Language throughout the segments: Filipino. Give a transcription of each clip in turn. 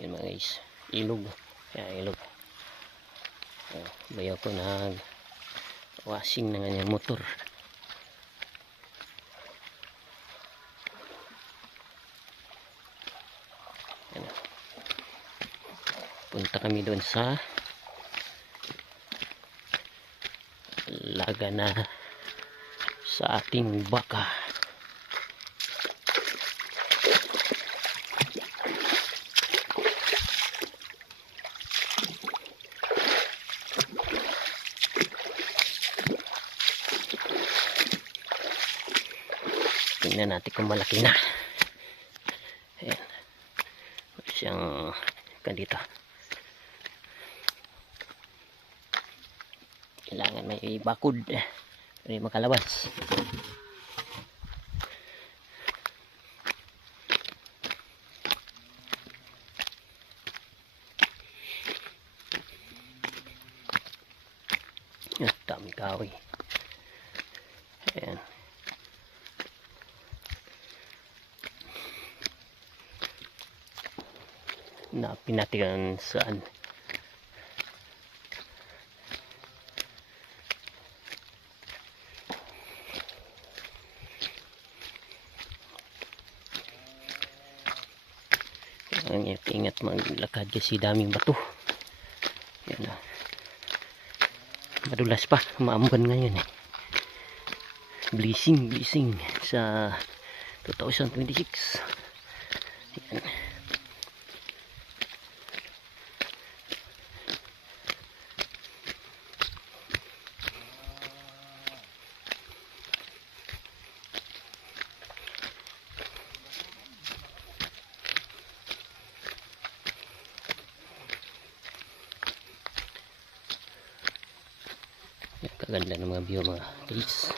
Yan mga guys, ilog. Yan, ilog. Bayaw ko nag washing na nga motor. Yan. Punta kami doon sa laga na sa ating baka. Tingnan natin kung malaki na. Ayan. Siyang dito. Kailangan may bakod para makalabas. Yan, dami kahoy. Ayan. Na pinatigan saan ang ingat maglakad kasi daming bato. Yan, madulas pa, maamban ngayon blessing sa 2026. Yan. Kaganda ng mga view mga guys.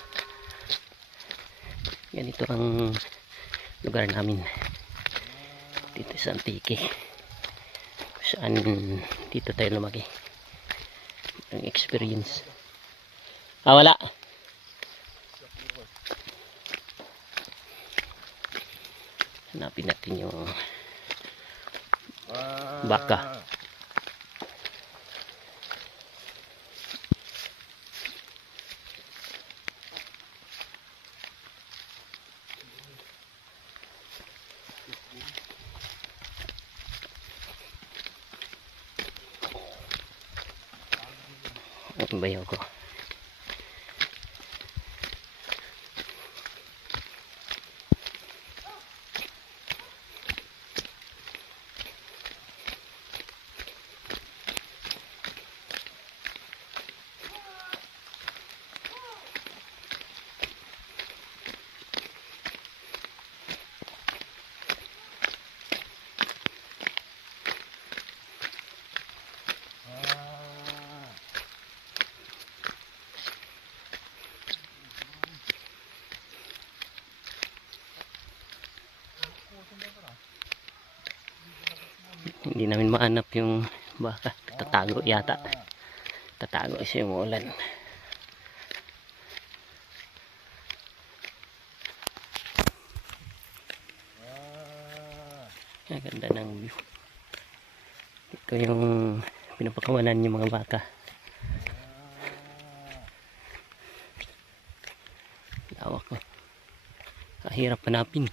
Ganito ang lugar namin dito sa Antique, saan dito tayo lumaki. Ang experience wala hanapin natin yung baka. Ang bayaw ko. Hindi namin maanap yung baka, tatago yata, tatago siya yung ulan. Ang ganda ng view. Ito yung pinapakawalan yung mga baka. Lawak ko, kahirap hanapin.